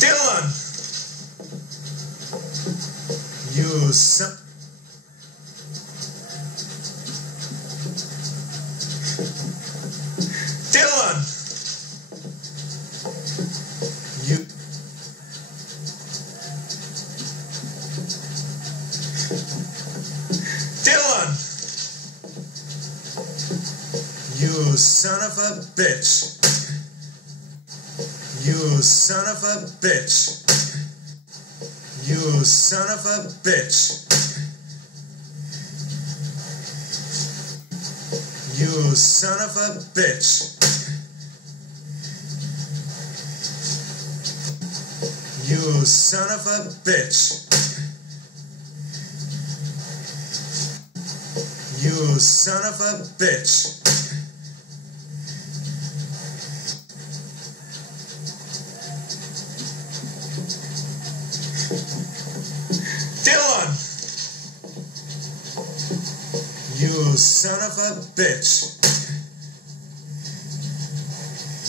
Dill'on! You son... Dill'on! You... Dill'on! You son of a bitch! You son of a bitch! You son of a bitch! You son of a bitch! You son of a bitch! You son of a bitch! Dill'on! You son of a bitch!